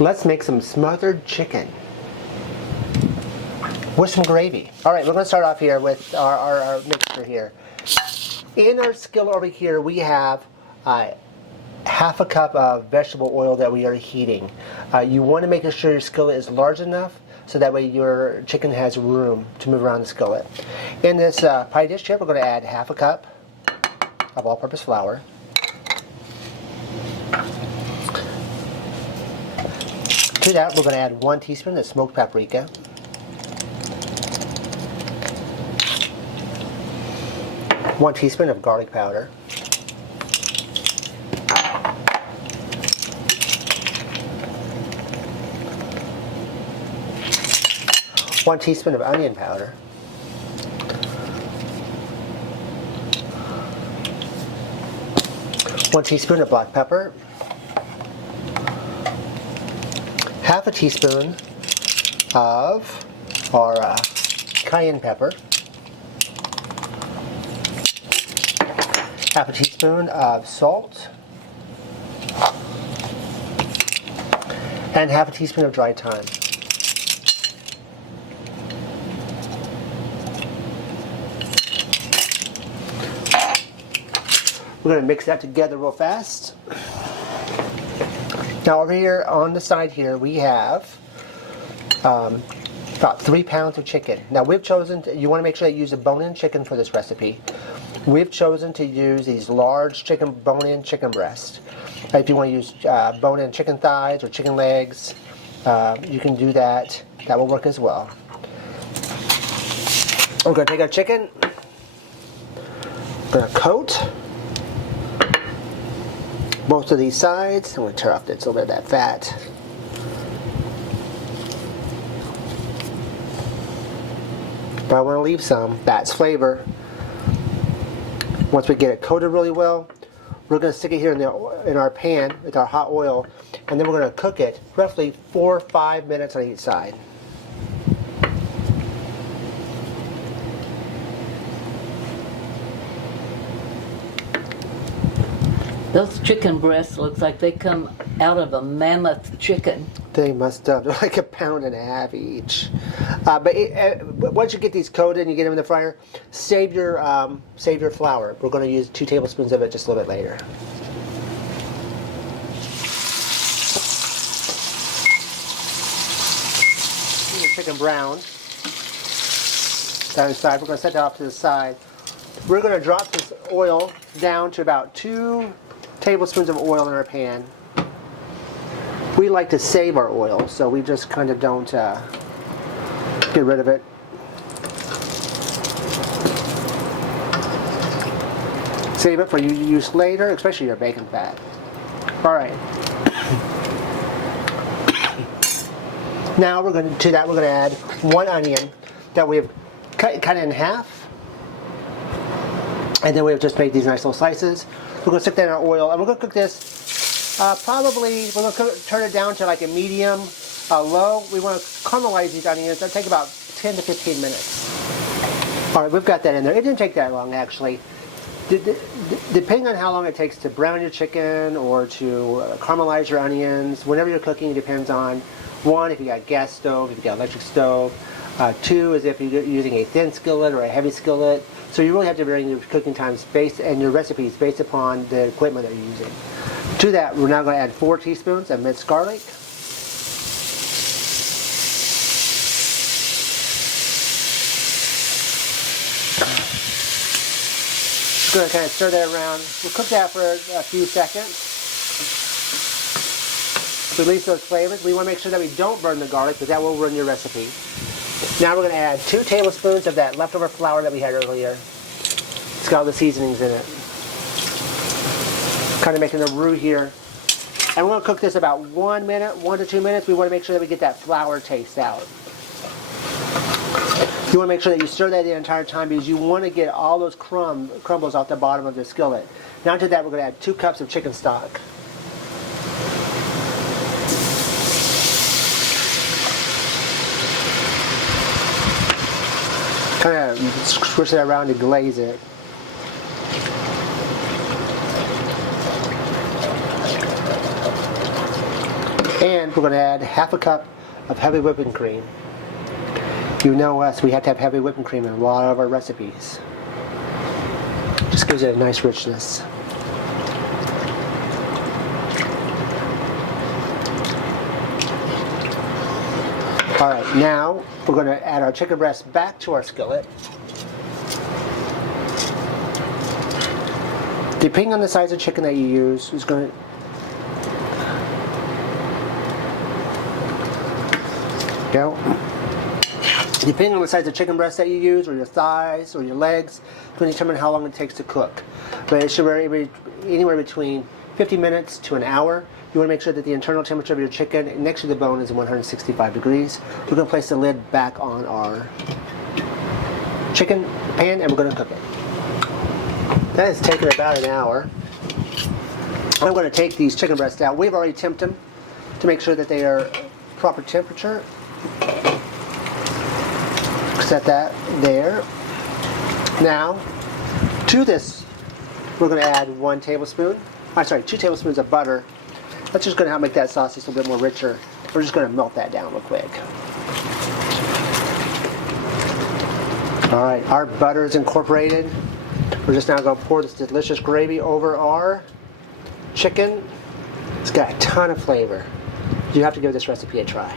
Let's make some smothered chicken with some gravy. All right, we're going to start off here with our mixture here. In our skillet over here, we have half a cup of vegetable oil that we are heating. You want to make sure your skillet is large enough so that way your chicken has room to move around the skillet. In this pie dish here, we're going to add half a cup of all-purpose flour. To that, we're going to add 1 teaspoon of smoked paprika. 1 teaspoon of garlic powder. 1 teaspoon of onion powder. 1 teaspoon of black pepper. Half a teaspoon of our cayenne pepper. Half a teaspoon of salt. And half a teaspoon of dried thyme. We're going to mix that together real fast. Now over here on the side here we have about 3 pounds of chicken. Now we've chosen, you want to make sure that you use a bone-in chicken for this recipe. We've chosen to use these large chicken bone-in chicken breasts. If you want to use bone-in chicken thighs or chicken legs, you can do that. That will work as well. We're going to take our chicken, we're going to coat most of these sides. I'm going to tear off this little bit of that fat. But I want to leave some. That's flavor. Once we get it coated really well, we're going to stick it here in our pan with our hot oil, and then we're going to cook it roughly 4 or 5 minutes on each side. Those chicken breasts looks like they come out of a mammoth chicken. They must have. They're like 1.5 pounds each. But once you get these coated and you get them in the fryer, save your flour. We're going to use 2 tablespoons of it just a little bit later. The chicken brown. Down inside. We're going to set that off to the side. We're going to drop this oil down to about 2 tablespoons of oil in our pan. We like to save our oil, so we just kind of don't get rid of it. Save it for use later, especially your bacon fat. All right. Now we're going to add 1 onion that we've cut in half, and then we've just made these nice little slices. We're going to stick that in our oil, and we're going to cook this. Probably we're going to turn it down to like a medium low. We want to caramelize these onions. That'll take about 10 to 15 minutes. All right, we've got that in there. It didn't take that long, actually. Depending on how long it takes to brown your chicken or to caramelize your onions, whenever you're cooking, it depends on 1, if you got a gas stove, if you got an electric stove. 2 is if you're using a thin skillet or a heavy skillet. So you really have to vary your cooking times and your recipes based upon the equipment that you're using. To that, we're now going to add 4 teaspoons of minced garlic. Just going to kind of stir that around. We'll cook that for a few seconds. Release those flavors. We want to make sure that we don't burn the garlic because that will ruin your recipe. Now we're going to add 2 tablespoons of that leftover flour that we had earlier. It's got all the seasonings in it. Kind of making a roux here. And we're going to cook this about 1 minute, 1 to 2 minutes. We want to make sure that we get that flour taste out. You want to make sure that you stir that the entire time because you want to get all those crumbles off the bottom of the skillet. Now to that, we're going to add 2 cups of chicken stock. Kind of squish it around to glaze it. And we're going to add half a cup of heavy whipping cream. You know us, we have to have heavy whipping cream in a lot of our recipes. Just gives it a nice richness. Alright, now we're going to add our chicken breast back to our skillet. Depending on the size of chicken that you use, is going to go. Depending on the size of chicken breast that you use, or your thighs, or your legs, it's going to determine how long it takes to cook. But it should vary anywhere between 50 minutes to an hour. You want to make sure that the internal temperature of your chicken next to the bone is 165 degrees. We're going to place the lid back on our chicken pan and we're going to cook it. That has taken about an hour. I'm going to take these chicken breasts out. We've already temped them to make sure that they are proper temperature. Set that there. Now, to this, we're going to add 2 tablespoons of butter. That's just going to help make that sauce just a little bit more richer. We're just going to melt that down real quick. All right, our butter is incorporated. We're just now going to pour this delicious gravy over our chicken. It's got a ton of flavor. You have to give this recipe a try.